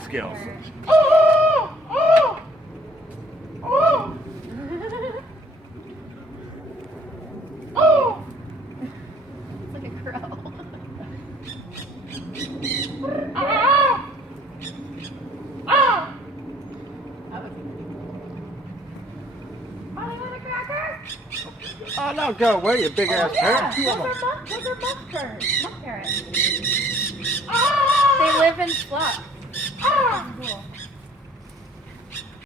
mouth skills. It's like a crow. Oh, no, go away, you big ass parrot. Those are muff parrots. They live in flocks. Cool.